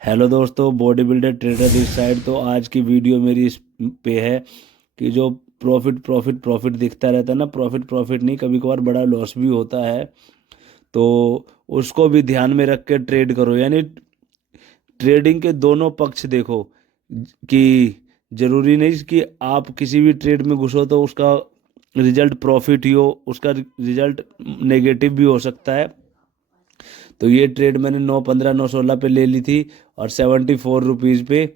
Hello दोस्तों, body builder trader इस side. तो आज की वीडियो मेरी इस पे है कि जो प्रॉफिट प्रॉफिट प्रॉफिट दिखता रहता है ना, प्रॉफिट प्रॉफिट नहीं, कभी कभार बड़ा लॉस भी होता है। तो उसको भी ध्यान में रख के ट्रेड करो, यानी ट्रेडिंग के दोनों पक्ष देखो कि जरूरी नहीं कि आप किसी भी ट्रेड में घुसो तो उसका रिजल्ट प्रॉफिट ही हो, उसका रिजल्ट नेगेटिव भी हो सकता है। तो ये ट्रेड मैंने 9.15 9.16 पे ले ली थी और 74 रुपीज़ पे।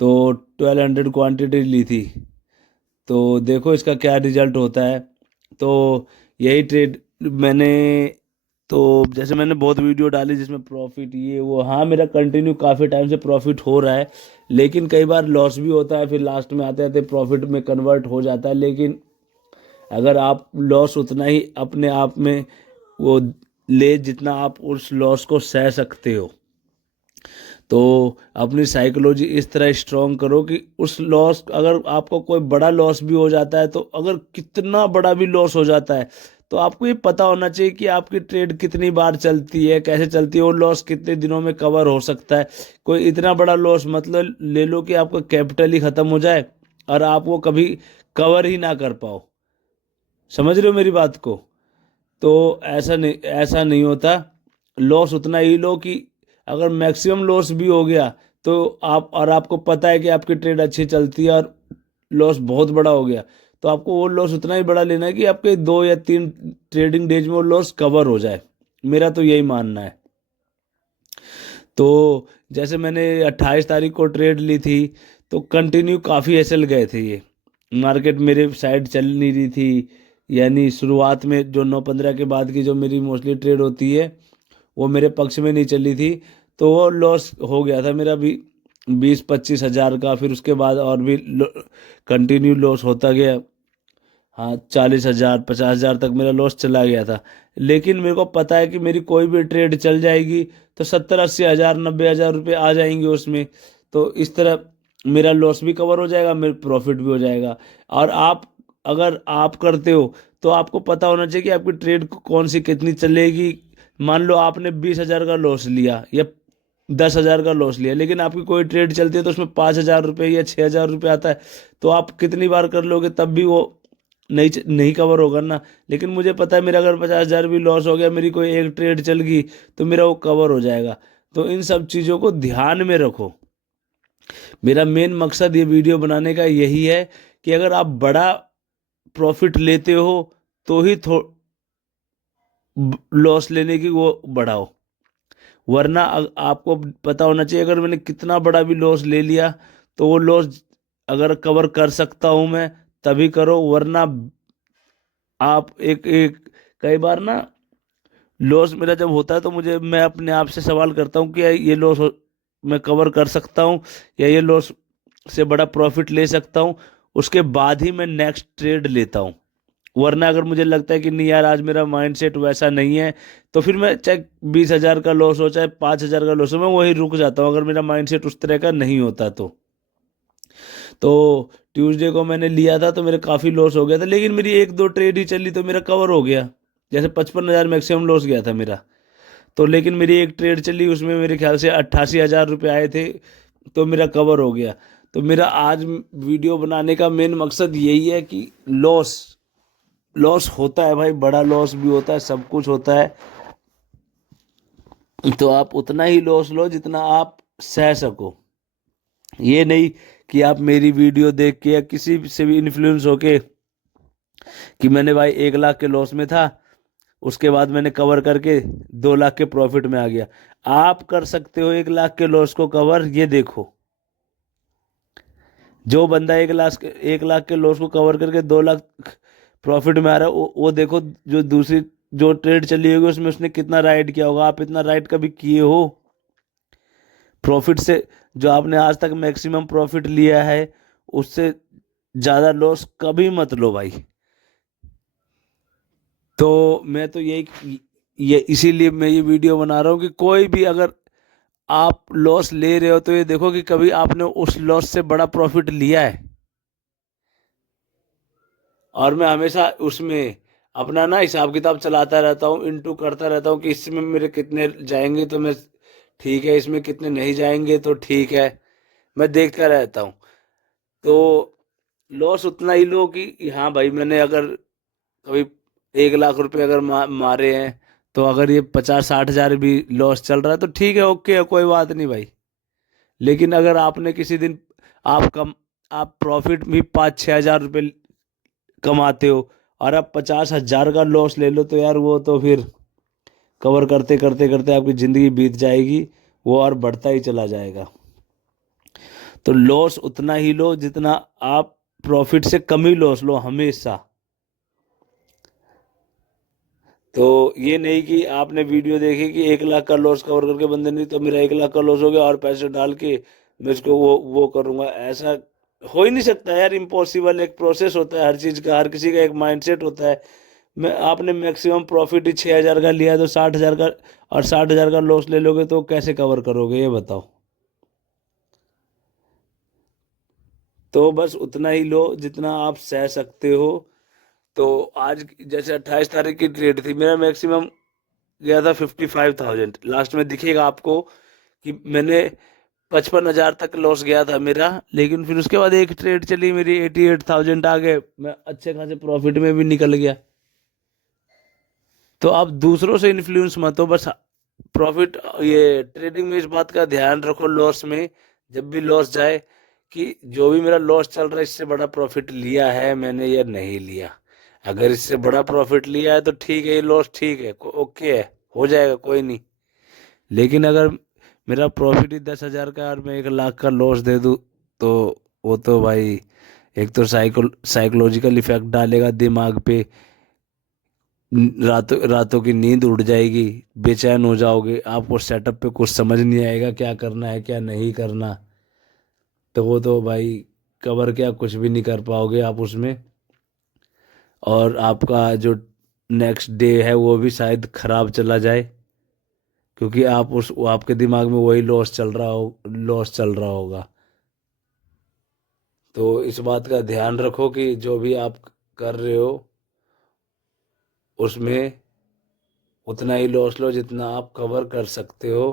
तो 1200 क्वांटिटी ली थी। तो देखो इसका क्या रिजल्ट होता है। तो यही ट्रेड मैंने, तो जैसे मैंने बहुत वीडियो डाली जिसमें प्रॉफिट ये वो, हाँ मेरा कंटिन्यू काफ़ी टाइम से प्रॉफिट हो रहा है, लेकिन कई बार लॉस भी होता है, फिर लास्ट में आते आते प्रॉफिट में कन्वर्ट हो जाता है। लेकिन अगर आप लॉस उतना ही अपने आप में वो ले जितना आप उस लॉस को सह सकते हो, तो अपनी साइकोलॉजी इस तरह स्ट्रांग करो कि उस लॉस, अगर आपको कोई बड़ा लॉस भी हो जाता है, तो अगर कितना बड़ा भी लॉस हो जाता है तो आपको ये पता होना चाहिए कि आपकी ट्रेड कितनी बार चलती है, कैसे चलती है, और लॉस कितने दिनों में कवर हो सकता है। कोई इतना बड़ा लॉस मतलब ले लो कि आपका कैपिटल ही खत्म हो जाए और आप वो कभी कवर ही ना कर पाओ। समझ रहे हो मेरी बात को? तो ऐसा नहीं होता। लॉस उतना ही लो कि अगर मैक्सिमम लॉस भी हो गया तो आप, और आपको पता है कि आपकी ट्रेड अच्छी चलती है और लॉस बहुत बड़ा हो गया, तो आपको वो लॉस उतना ही बड़ा लेना है कि आपके 2 या 3 ट्रेडिंग डेज में वो लॉस कवर हो जाए। मेरा तो यही मानना है। तो जैसे मैंने 28 तारीख को ट्रेड ली थी, तो कंटिन्यू काफ़ी एसएल गए थे ये। मार्केट मेरे साइड चल नहीं रही थी, यानी शुरुआत में जो 9.15 के बाद की जो मेरी मोस्टली ट्रेड होती है वो मेरे पक्ष में नहीं चली थी। तो वो लॉस हो गया था मेरा भी 20-25 हज़ार का। फिर उसके बाद और भी कंटिन्यू लॉस होता गया। हाँ, 40 हज़ार 50 हज़ार तक मेरा लॉस चला गया था। लेकिन मेरे को पता है कि मेरी कोई भी ट्रेड चल जाएगी तो 70-80 हज़ार 90 हज़ार रुपये आ जाएंगे उसमें। तो इस तरह मेरा लॉस भी कवर हो जाएगा, मेरा प्रॉफिट भी हो जाएगा। और आप, अगर आप करते हो तो आपको पता होना चाहिए कि आपकी ट्रेड कौन सी कितनी चलेगी। मान लो आपने 20 हज़ार का लॉस लिया या 10 हज़ार का लॉस लिया, लेकिन आपकी कोई ट्रेड चलती है तो उसमें 5 हज़ार रुपये या 6 हज़ार रुपये आता है, तो आप कितनी बार कर लोगे तब भी वो नहीं कवर होगा ना। लेकिन मुझे पता है मेरा अगर 50 हज़ार भी लॉस हो गया, मेरी कोई एक ट्रेड चल गई, तो मेरा वो कवर हो जाएगा। तो इन सब चीज़ों को ध्यान में रखो। मेरा मेन मकसद ये वीडियो बनाने का यही है कि अगर आप बड़ा प्रॉफिट लेते हो तो ही लॉस लेने की वो बढ़ाओ, वरना आपको पता होना चाहिए अगर मैंने कितना बड़ा भी लॉस ले लिया तो वो लॉस अगर कवर कर सकता हूं मैं तभी करो, वरना आप एक एक कई बार ना लॉस मेरा जब होता है तो मैं अपने आप से सवाल करता हूँ कि यार ये लॉस मैं कवर कर सकता हूँ या ये लॉस से बड़ा प्रॉफिट ले सकता हूँ। उसके बाद ही मैं नेक्स्ट ट्रेड लेता हूँ। वरना अगर मुझे लगता है कि नहीं यार आज मेरा माइंडसेट वैसा नहीं है, तो फिर मैं चाहे 20 हज़ार का लॉस हो चाहे 5 हज़ार का लॉस हो, मैं वही रुक जाता हूँ अगर मेरा माइंडसेट उस तरह का नहीं होता तो ट्यूसडे को मैंने लिया था तो मेरे काफ़ी लॉस हो गया था, लेकिन मेरी एक दो ट्रेड ही चली तो मेरा कवर हो गया। जैसे 55 हज़ार मैक्सिमम लॉस गया था मेरा, तो लेकिन मेरी एक ट्रेड चली उसमें मेरे ख्याल से 88 हज़ार रुपये आए थे, तो मेरा कवर हो गया। तो मेरा आज वीडियो बनाने का मेन मकसद यही है कि लॉस लॉस होता है भाई, बड़ा लॉस भी होता है, सब कुछ होता है। तो आप उतना ही लॉस लो जितना आप सह सको। ये नहीं कि आप मेरी वीडियो देख के या किसी से भी इन्फ्लुएंस होके कि मैंने भाई 1 लाख के लॉस में था, उसके बाद मैंने कवर करके 2 लाख के प्रॉफिट में आ गया। आप कर सकते हो 1 लाख के लॉस को कवर, ये देखो। जो बंदा 1 लाख के लॉस को कवर करके 2 लाख प्रॉफिट में आ रहा है, वो देखो। जो दूसरी जो ट्रेड चली होगी उसमें उसने कितना राइड किया होगा, आप इतना राइड कभी किए हो? प्रॉफिट से, जो आपने आज तक मैक्सिमम प्रॉफिट लिया है उससे ज्यादा लॉस कभी मत लो भाई। तो मैं तो यही, ये इसीलिए मैं ये वीडियो बना रहा हूँ कि कोई भी अगर आप लॉस ले रहे हो तो ये देखो कि कभी आपने उस लॉस से बड़ा प्रॉफिट लिया है। और मैं हमेशा उसमें अपना ना हिसाब किताब चलाता रहता हूँ, इनटू करता रहता हूँ कि इसमें मेरे कितने जाएंगे, तो मैं ठीक है, इसमें कितने नहीं जाएंगे तो ठीक है, मैं देखता रहता हूँ। तो लॉस उतना ही लो कि हाँ भाई, मैंने अगर कभी 1 लाख रुपए अगर मारे हैं, तो अगर ये 50-60 हजार भी लॉस चल रहा है तो ठीक है, ओके है, कोई बात नहीं भाई। लेकिन अगर आपने किसी दिन आप कम आप प्रॉफिट भी 5-6 हजार रुपये कमाते हो, और आप 50 हजार का लॉस ले लो, तो यार वो तो फिर कवर करते करते करते आपकी ज़िंदगी बीत जाएगी, वो और बढ़ता ही चला जाएगा। तो लॉस उतना ही लो जितना आप प्रॉफिट से कम ही लॉस लो हमेशा। तो ये नहीं कि आपने वीडियो देखी कि 1 लाख का लॉस कवर करके बंदे नहीं, तो मेरा 1 लाख का लॉस हो गया और पैसे डाल के मैं इसको वो करूँगा, ऐसा हो ही नहीं सकता यार, इम्पॉसिबल। एक प्रोसेस होता है हर चीज़ का, हर किसी का एक माइंडसेट होता है। मैं आपने मैक्सिमम प्रॉफिट ही 6 हजार का लिया है, तो 60 हजार का, और 60 हजार का लॉस ले लोगे तो कैसे कवर करोगे ये बताओ। तो बस उतना ही लो जितना आप सह सकते हो। तो आज जैसे 28 तारीख की ट्रेड थी, मेरा मैक्सिमम गया था 55,000, लास्ट में दिखेगा आपको कि मैंने 55 हजार तक लॉस गया था मेरा। लेकिन फिर उसके बाद एक ट्रेड चली मेरी, 88,000 आ गए, मैं अच्छे खासे प्रॉफिट में भी निकल गया। तो आप दूसरों से इन्फ्लुएंस मत हो, बस प्रॉफिट, ये ट्रेडिंग में इस बात का ध्यान रखो, लॉस में जब भी लॉस जाए, कि जो भी मेरा लॉस चल रहा है इससे बड़ा प्रॉफिट लिया है मैंने या नहीं लिया। अगर इससे बड़ा प्रॉफिट लिया है तो ठीक है, ये लॉस ठीक है, ओके है, हो जाएगा, कोई नहीं। लेकिन अगर मेरा प्रॉफिट ही 10 हजार का है और मैं 1 लाख का लॉस दे दूँ, तो वो तो भाई, एक तो साइकोलॉजिकल इफेक्ट डालेगा दिमाग पे, रातों रातों की नींद उड़ जाएगी, बेचैन हो जाओगे, आपको सेटअप पे कुछ समझ नहीं आएगा क्या करना है क्या नहीं करना। तो वो तो भाई कवर क्या, कुछ भी नहीं कर पाओगे आप उसमें। और आपका जो नेक्स्ट डे है वो भी शायद खराब चला जाए, क्योंकि आप उस वो आपके दिमाग में वही लॉस चल रहा होगा। तो इस बात का ध्यान रखो कि जो भी आप कर रहे हो उसमें उतना ही लॉस लो जितना आप कवर कर सकते हो।